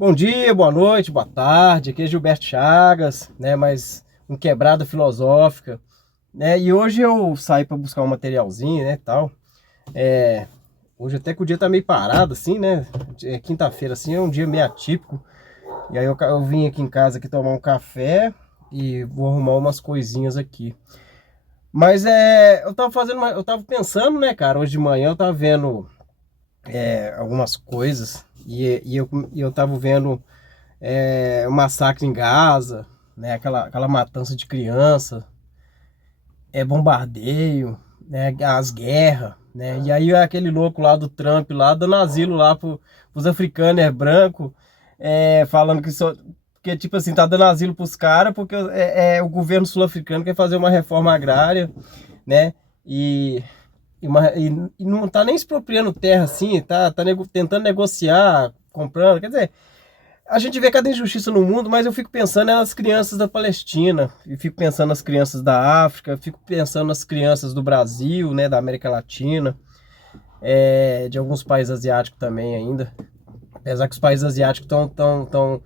Bom dia, boa noite, boa tarde. Aqui é Gilberto Chagas, né? Mais um quebrada filosófica, né? E hoje eu saí para buscar um materialzinho, né, tal. É, hoje até que o dia tá meio parado assim, né? Quinta-feira assim é um dia meio atípico. E aí eu vim aqui em casa aqui tomar um café e vou arrumar umas coisinhas aqui. Mas eu tava eu tava pensando, né, cara, hoje de manhã eu tava vendo algumas coisas e eu tava vendo o massacre em Gaza, né? Aquela matança de criança, bombardeio, né? As guerras, né? E aí aquele louco lá do Trump lá dando asilo lá pros africanos brancos, falando que tipo assim, tá dando asilo pros caras porque o governo sul-africano quer fazer uma reforma agrária, né? E, e não tá nem expropriando terra assim, tentando negociar, comprando, quer dizer, a gente vê cada injustiça no mundo, mas eu fico pensando nas crianças da Palestina, e fico pensando nas crianças da África, fico pensando nas crianças do Brasil, né, da América Latina, de alguns países asiáticos também ainda. Apesar que os países asiáticos estão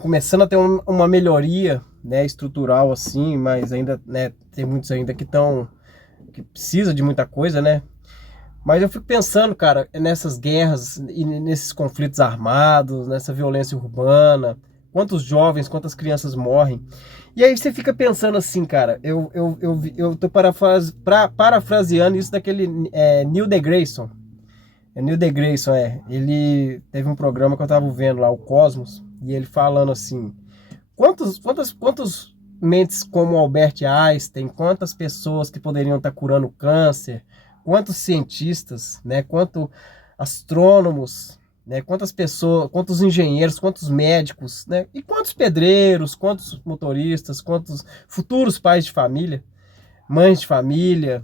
começando a ter uma melhoria, né, estrutural assim, mas ainda, né, tem muitos ainda que precisa de muita coisa, né? Mas eu fico pensando, cara, nessas guerras e nesses conflitos armados, nessa violência urbana, quantos jovens, quantas crianças morrem. E aí você fica pensando assim, cara, eu tô parafraseando isso daquele Neil deGrasse Grayson. É Neil deGrasse Grayson, Ele teve um programa que eu tava vendo lá, o Cosmos, e ele falando assim, quantos mentes como Albert Einstein, quantas pessoas que poderiam estar curando câncer, quantos cientistas, né, quantos astrônomos, né, quantas pessoas, quantos engenheiros, quantos médicos, né, e quantos pedreiros, quantos motoristas, quantos futuros pais de família, mães de família,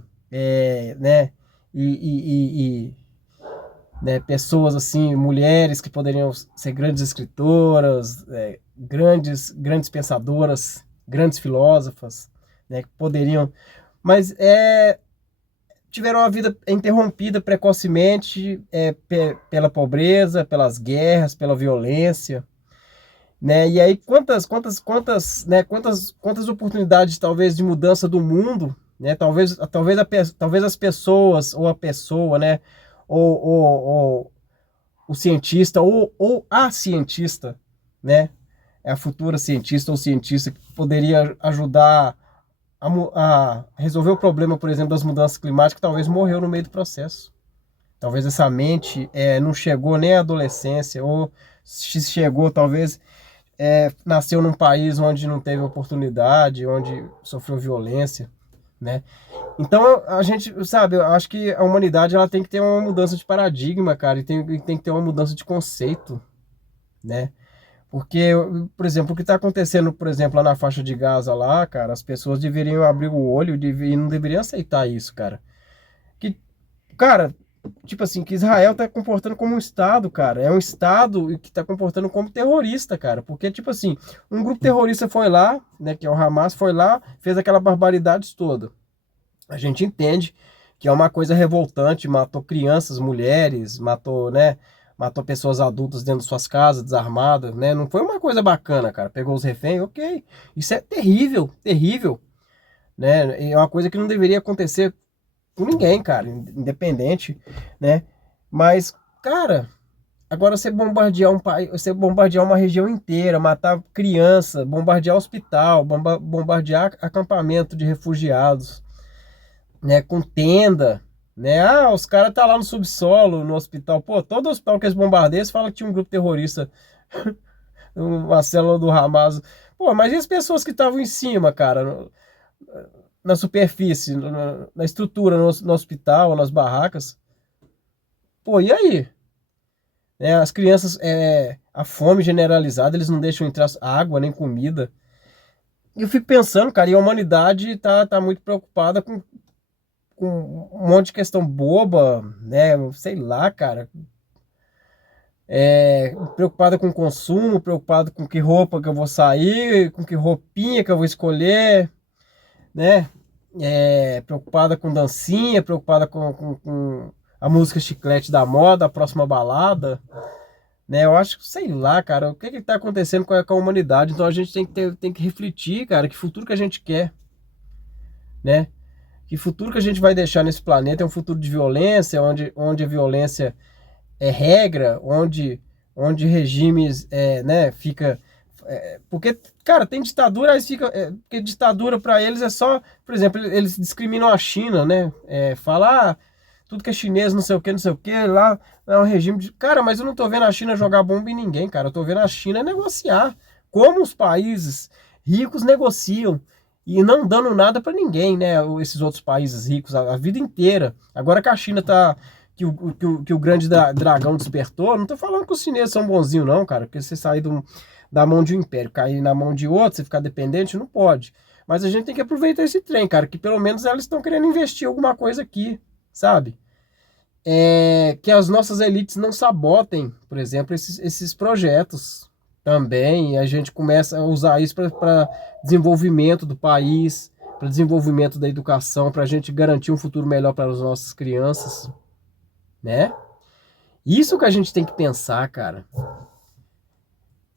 né, e, né, pessoas assim, mulheres que poderiam ser grandes escritoras, grandes pensadoras, grandes filósofas, né, que poderiam, mas tiveram a vida interrompida precocemente pela pobreza, pelas guerras, pela violência, né? E aí quantas oportunidades talvez de mudança do mundo, né? Talvez as pessoas ou a pessoa, né? Ou o cientista ou a cientista, né? É a futura cientista ou cientista que poderia ajudar a resolver o problema, por exemplo, das mudanças climáticas, talvez morreu no meio do processo. Talvez essa mente não chegou nem à adolescência, ou se chegou, talvez nasceu num país onde não teve oportunidade, onde sofreu violência, né? Então a gente, sabe, eu acho que a humanidade ela tem que ter uma mudança de paradigma, cara, e tem que ter uma mudança de conceito, né? Porque, por exemplo, o que está acontecendo, por exemplo, lá na faixa de Gaza lá, cara, as pessoas deveriam abrir o olho e não deveriam aceitar isso, cara. Que, cara, tipo assim, que Israel tá comportando como um Estado, cara. É um Estado que tá comportando como terrorista, cara. Porque, tipo assim, um grupo terrorista foi lá, né, que é o Hamas, foi lá, fez aquela barbaridade toda. A gente entende que é uma coisa revoltante, matou crianças, mulheres, matou, né, matou pessoas adultas dentro de suas casas, desarmadas, né? Não foi uma coisa bacana, cara. Pegou os reféns, ok. Isso é terrível, terrível, né? É uma coisa que não deveria acontecer com ninguém, cara, independente, né? Mas, cara, agora você bombardear um país, você bombardear uma região inteira, matar criança, bombardear hospital, bombardear acampamento de refugiados, né, com tenda, né? Ah, os caras tá lá no subsolo, no hospital. Pô, todo hospital que eles bombardeiam, eles falam que tinha um grupo terrorista, uma célula do Hamas. Pô, mas e as pessoas que estavam em cima, cara, na superfície, na estrutura, no hospital, nas barracas? Pô, e aí? As crianças, a fome generalizada, eles não deixam entrar água nem comida. E eu fico pensando, cara, e a humanidade tá muito preocupada com um monte de questão boba, né? Sei lá, cara. Preocupada com o consumo, preocupada com que roupa que eu vou sair, com que roupinha que eu vou escolher, né? Preocupada com dancinha, preocupada com a música chiclete da moda, a próxima balada, né? Eu acho que, sei lá, cara, o que que tá acontecendo com a humanidade? Então a gente tem que refletir, cara, que futuro que a gente quer, né? Que futuro que a gente vai deixar nesse planeta é um futuro de violência, onde a violência é regra, onde regimes, né, fica... porque, cara, tem ditadura, aí fica... porque ditadura para eles é só... Por exemplo, eles discriminam a China, né? Falar tudo que é chinês, não sei o que, lá é um regime de... Cara, mas eu não tô vendo a China jogar bomba em ninguém, cara. Eu tô vendo a China negociar. Como os países ricos negociam. E não dando nada para ninguém, né? Esses outros países ricos, a vida inteira. Agora que a China tá... Que o grande dragão despertou, não tô falando que os chineses são bonzinhos, não, cara. Porque você sair da mão de um império, cair na mão de outro, você ficar dependente, não pode. Mas a gente tem que aproveitar esse trem, cara. Que pelo menos elas estão querendo investir alguma coisa aqui, sabe? Que as nossas elites não sabotem, por exemplo, esses projetos também. E a gente começa a usar isso para desenvolvimento do país, para desenvolvimento da educação, para a gente garantir um futuro melhor para as nossas crianças, né? Isso que a gente tem que pensar, cara.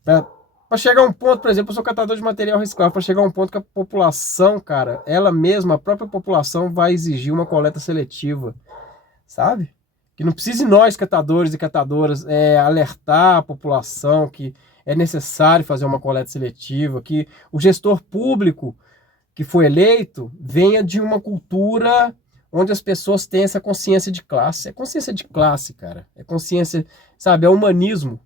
Para chegar a um ponto, por exemplo, eu sou catador de material reciclável, para chegar a um ponto que a população, cara, ela mesma, a própria população vai exigir uma coleta seletiva, sabe? Que não precise nós, catadores e catadoras, alertar a população que é necessário fazer uma coleta seletiva, que o gestor público que foi eleito venha de uma cultura onde as pessoas têm essa consciência de classe. É consciência de classe, cara. É consciência, sabe, é humanismo,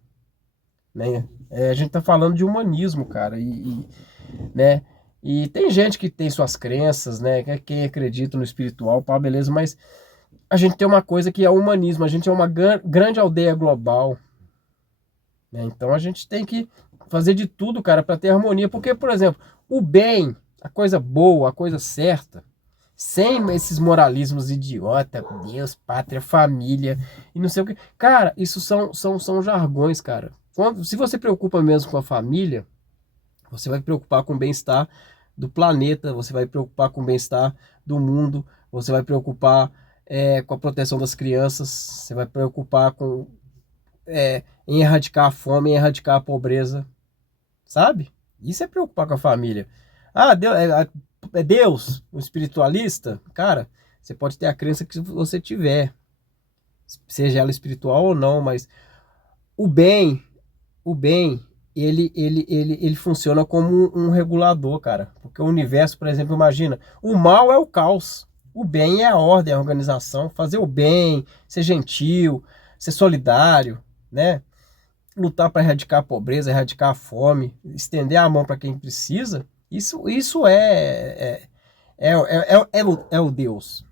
né? A gente tá falando de humanismo, cara, né? E tem gente que tem suas crenças, né? Quem acredita no espiritual, pá, beleza, mas a gente tem uma coisa que é o humanismo, a gente é uma grande aldeia global, né? Então a gente tem que fazer de tudo, cara, para ter harmonia, porque, por exemplo, o bem, a coisa boa, a coisa certa, sem esses moralismos idiota, Deus, pátria, família e não sei o que. Cara, isso são jargões, cara. Se você preocupa mesmo com a família, você vai preocupar com o bem-estar do planeta, você vai preocupar com o bem-estar do mundo, você vai preocupar com a proteção das crianças, você vai preocupar em erradicar a fome, em erradicar a pobreza, sabe? Isso é preocupar com a família. Ah, Deus, é Deus, o espiritualista? Cara, você pode ter a crença que você tiver, seja ela espiritual ou não, mas o bem, o bem, ele funciona como um regulador, cara. Porque o universo, por exemplo, imagina, o mal é o caos, o bem é a ordem, a organização, fazer o bem, ser gentil, ser solidário, né? Lutar para erradicar a pobreza, erradicar a fome, estender a mão para quem precisa, isso é o Deus,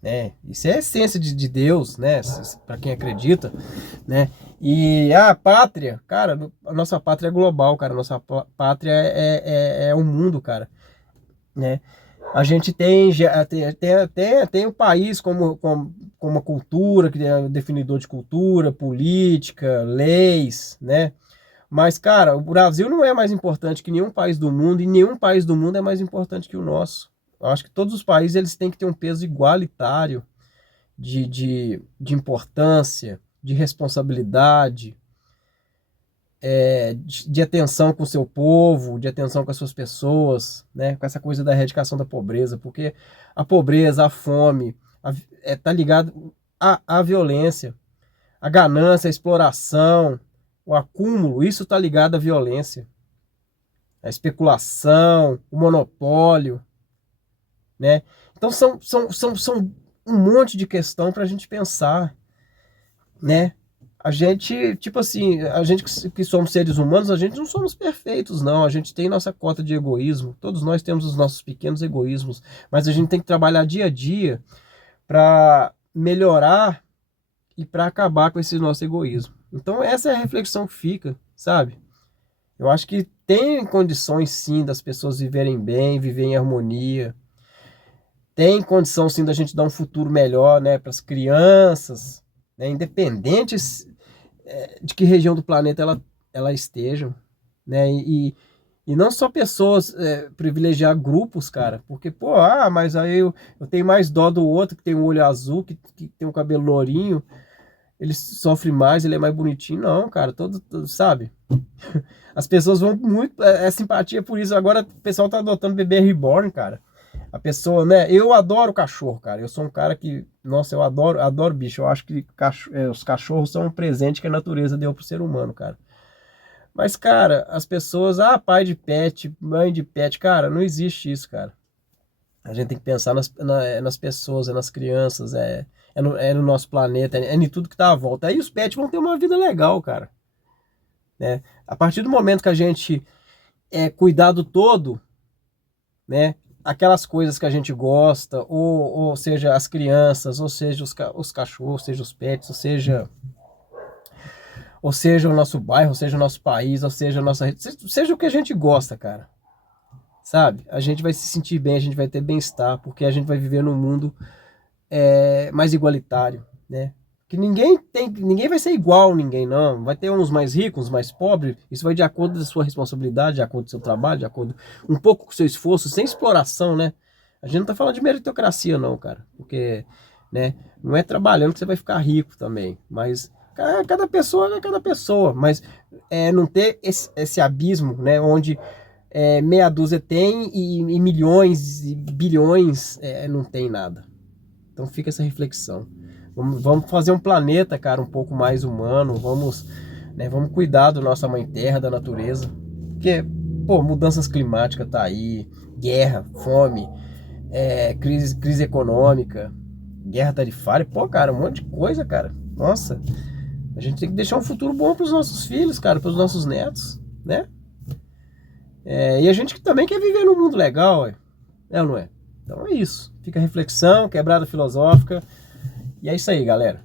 né? Isso é a essência de Deus, né? Para quem acredita, né? E a pátria, cara, a nossa pátria é global, cara. A nossa pátria é o mundo, cara, né? A gente tem o país como uma cultura, que é definidor de cultura, política, leis, né? Mas, cara, o Brasil não é mais importante que nenhum país do mundo e nenhum país do mundo é mais importante que o nosso. Eu acho que todos os países eles têm que ter um peso igualitário de importância, de responsabilidade, de atenção com o seu povo, de atenção com as suas pessoas, né? Com essa coisa da erradicação da pobreza, porque a pobreza, a fome, tá ligado à violência, a ganância, a exploração, o acúmulo, isso tá ligado à violência, a especulação, o monopólio, né? Então são um monte de questão para a gente pensar, né? A gente, tipo assim, a gente que somos seres humanos, a gente não somos perfeitos, não. A gente tem nossa cota de egoísmo. Todos nós temos os nossos pequenos egoísmos, mas a gente tem que trabalhar dia a dia para melhorar e para acabar com esse nosso egoísmo. Então essa é a reflexão que fica, sabe? Eu acho que tem condições sim das pessoas viverem bem, viver em harmonia. Tem condição sim da gente dar um futuro melhor, né, para as crianças, né, independentes de que região do planeta ela estejam, né? E não só pessoas privilegiar grupos, cara, porque, pô, mas aí eu tenho mais dó do outro que tem o olho azul, que tem o cabelo lourinho. ele sofre mais, ele é mais bonitinho. Não, cara, sabe? As pessoas vão muito, simpatia por isso. Agora o pessoal tá adotando bebê reborn, cara. A pessoa, né? Eu adoro cachorro, cara. Eu sou um cara que, nossa, eu adoro bicho. Eu acho que os cachorros são um presente que a natureza deu pro ser humano, cara. Mas, cara, as pessoas, pai de pet, mãe de pet, cara, não existe isso, cara. A gente tem que pensar nas pessoas, nas crianças, no nosso planeta, em tudo que tá à volta. Aí os pets vão ter uma vida legal, cara. Né? A partir do momento que a gente cuidar do todo, né? Aquelas coisas que a gente gosta, ou seja, as crianças, ou seja, os cachorros, seja os pets, ou seja o nosso bairro, ou seja o nosso país, ou seja a nossa rede, seja o que a gente gosta, cara. Sabe? A gente vai se sentir bem, a gente vai ter bem-estar, porque a gente vai viver num mundo mais igualitário, né? Que ninguém vai ser igual a ninguém, não. Vai ter uns mais ricos, uns mais pobres. Isso vai de acordo com a sua responsabilidade, de acordo com o seu trabalho, de acordo um pouco com o seu esforço, sem exploração, né? A gente não tá falando de meritocracia, não, cara. Porque, né, não é trabalhando que você vai ficar rico também. Mas cada pessoa é cada pessoa. Mas não ter esse abismo, né? Onde meia dúzia tem e milhões e bilhões não tem nada. Então fica essa reflexão. Vamos fazer um planeta, cara, um pouco mais humano. Vamos cuidar da nossa mãe terra, da natureza. Porque, pô, mudanças climáticas tá aí, guerra, fome, crise econômica, guerra tarifária. Pô, cara, um monte de coisa, cara. Nossa, a gente tem que deixar um futuro bom pros nossos filhos, cara, pros nossos netos, né? E a gente também quer viver num mundo legal, é ou não é? Então é isso. Fica a reflexão, quebrada filosófica. E é isso aí, galera.